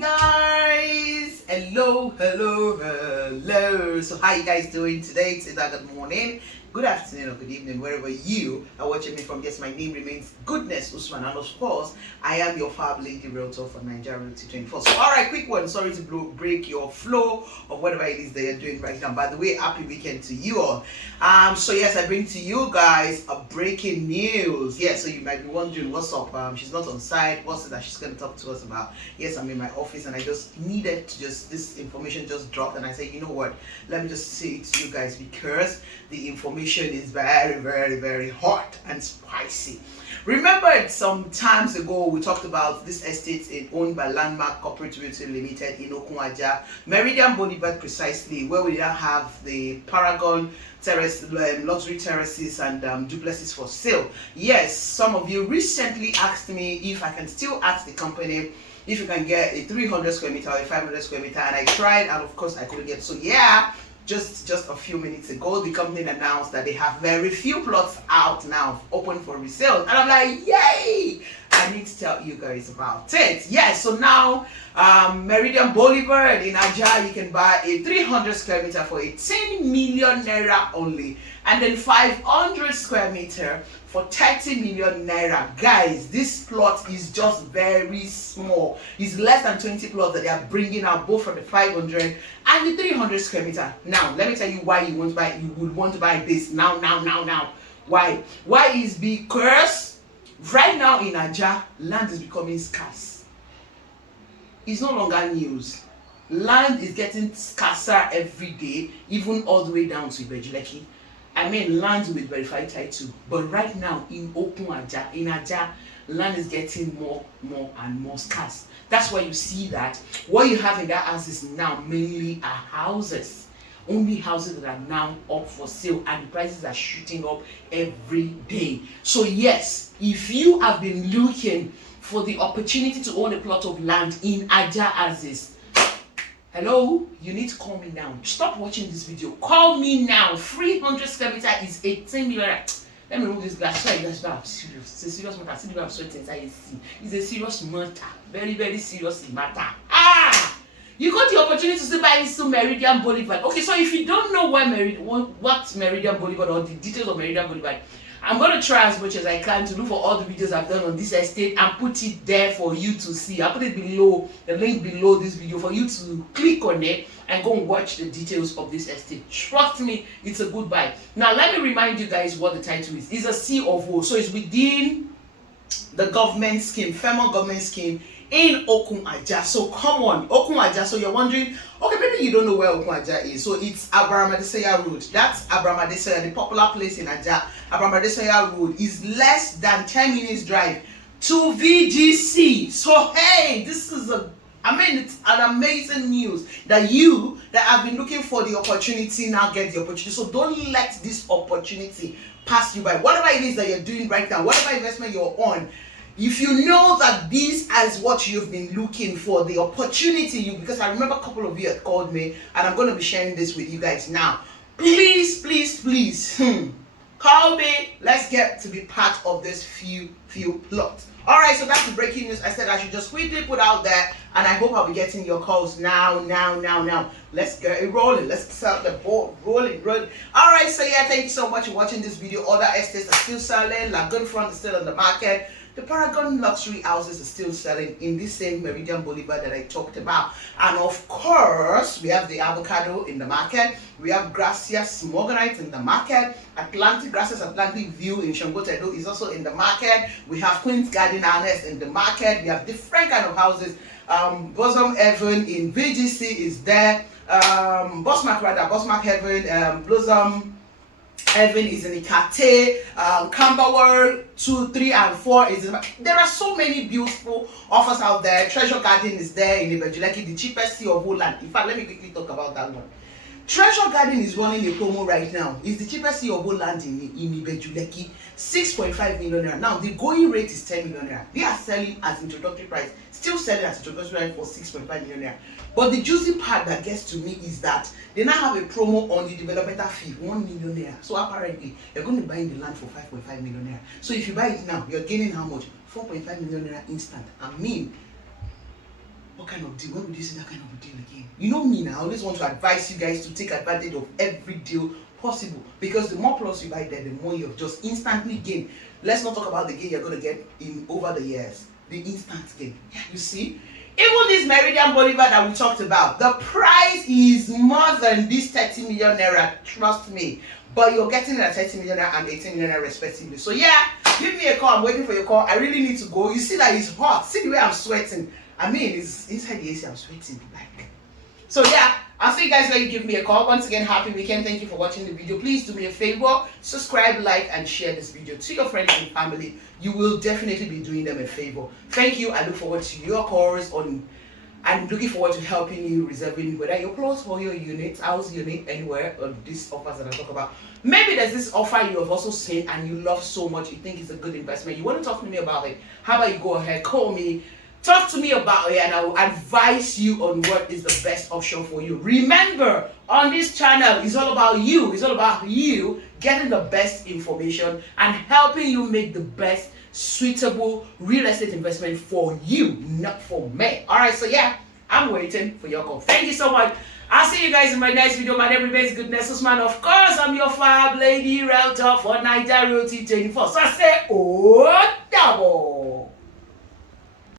guys, hello. So how you guys doing today? It's either good morning, good afternoon, or good evening, wherever you are watching me from. Yes, my name remains Goodness Usman, and of course I am your Fab Lady Realtor for Nigeria Realty 24. So all right, quick one, sorry to break your flow of whatever it is that you're doing right now. By the way, happy weekend to you all. So yes, I bring to you guys a breaking news. Yeah, so you might be wondering what's up. She's not on site. What's it that she's going to talk to us about? Yes, I'm in my office and I just needed to this information just dropped, and I said, you know what, let me just say it to you guys because the information is very hot and spicy. Remember some times ago we talked about this estate owned by Landmark Corporate Realty Limited in Okun, Ajah, Meridian Boulevard precisely, where we now have the Paragon terrace, luxury terraces and duplexes for sale. Yes, some of you recently asked me if I can still ask the company if you can get a 300 square meter or a 500 square meter, and I tried, and of course I couldn't get. So yeah, just a few minutes ago the company announced that they have very few plots out now open for resale, and I'm like, yay, I need to tell you guys about it. Yes, so now Meridian Boulevard in Ajah, you can buy a 300 square meter for 10 million naira only, and then 500 square meter for 30 million naira. Guys, this plot is just very small. It's less than 20 plots that they are bringing out, both for the 500 and the 300 square meter. Now let me tell you why you would want to buy this now. Why is because right now in Ajah, land is becoming scarce. It's no longer news. Land is getting scarcer every day, even all the way down to Lekki. I mean, land with verified title. But right now in Okun Ajah, in Ajah, land is getting more and more scarce. That's why you see that what you have in that house is now mainly are houses. Only houses that are now up for sale, and the prices are shooting up every day. So yes, if you have been looking for the opportunity to own a plot of land in Ajah as is, hello, you need to call me now. Stop watching this video. Call me now. 300 square meter is 18 million. Let me remove this glass. Sorry, guys, I'm serious. It's a serious matter. See the way I'm sweating inside the sea. It's a serious matter. Very serious matter. You got the opportunity to buy this to Meridian Boulevard. Okay, so if you don't know what Meridian Boulevard or the details of Meridian Boulevard, I'm going to try as much as I can to look for all the videos I've done on this estate and put it there for you to see. I'll put it below, the link below this video, for you to click on it and go and watch the details of this estate. Trust me, it's a good buy. Now, let me remind you guys what the title is. It's a C of O. So it's within the government scheme, Fairmont Government Scheme in Okun Ajah. So come on, Okun Ajah. So you're wondering, okay, maybe you don't know where Okun Ajah is. So it's Adesanya Road. That's Adesanya, the popular place in Ajah. Adesanya Road is less than 10 minutes drive to VGC. So hey, this is it's an amazing news that you that have been looking for the opportunity now get the opportunity. So don't let this opportunity pass you by. Whatever it is that you're doing right now, whatever investment you're on, if you know that this is what you've been looking for, the opportunity, because I remember a couple of you had called me, and I'm going to be sharing this with you guys now. Please, call me. Let's get to be part of this few plots. All right, so that's the breaking news. I said I should just quickly put out there, and I hope I'll be getting your calls now. Let's get it rolling. Let's start the ball rolling. All right, so yeah, thank you so much for watching this video. Other estates are still selling. Lagoon Front is still on the market. The Paragon luxury houses are still selling in this same Meridian Boulevard that I talked about. And of course, we have the avocado in the market. We have Gracias Morganite in the market. Gracias Atlantic View in Shangotedo is also in the market. We have Queen's Garden Annex in the market. We have different kind of houses. Bosom Heaven in VGC is there. Bosmark Heaven, Blossom Heaven is in Ikate, Camberwell 2, 3, and 4 is in. There are so many beautiful offers out there. Treasure Garden is there in Lekki, the cheapest C of land. In fact, let me quickly talk about that one. Treasure Garden is running a promo right now. It's the cheapest C of land in Lekki, 6.5 million naira. Now the going rate is 10 million naira. They are selling at introductory price, still selling at introductory price for 6.5 million naira. But the juicy part that gets to me is that they now have a promo on the developmental fee, 1 million naira. So apparently, you're going to buy the land for 5.5 million naira. So if you buy it now, you're gaining how much? 4.5 million naira instant. what kind of deal? Where would you see that kind of a deal again? You know me now. I always want to advise you guys to take advantage of every deal possible, because the more plots you buy there, the more you just instantly gain. Let's not talk about the gain you're going to get in over the years. The instant gain. Yeah, you see? Even this Meridian Boulevard that we talked about, the price is more than this 30 million naira, trust me. But you're getting it at 30 million naira and 18 million naira respectively. So yeah, give me a call. I'm waiting for your call. I really need to go. You see that it's hot. See the way I'm sweating. I mean, it's inside the AC, I'm sweating. So yeah, I'll see you guys when you give me a call. Once again, happy weekend. Thank you for watching the video. Please do me a favor, subscribe, like, and share this video to your friends and family. You will definitely be doing them a favor. Thank you. I look forward to your calls I'm looking forward to helping you reserving whether your plot or your unit, house unit, anywhere on these offers that I talk about. Maybe there's this offer you have also seen and you love so much, you think it's a good investment. You want to talk to me about it? How about you go ahead, call me, talk to me about it, and I will advise you on what is the best option for you. Remember, on this channel, it's all about you. It's all about you getting the best information and helping you make the best suitable real estate investment for you, not for me. All right, so yeah, I'm waiting for your call. Thank you so much. I'll see you guys in my next video. My name remains Goodness Usman. Of course, I'm your fab lady realtor for Nigeria Realty 24. So I say, oh, double.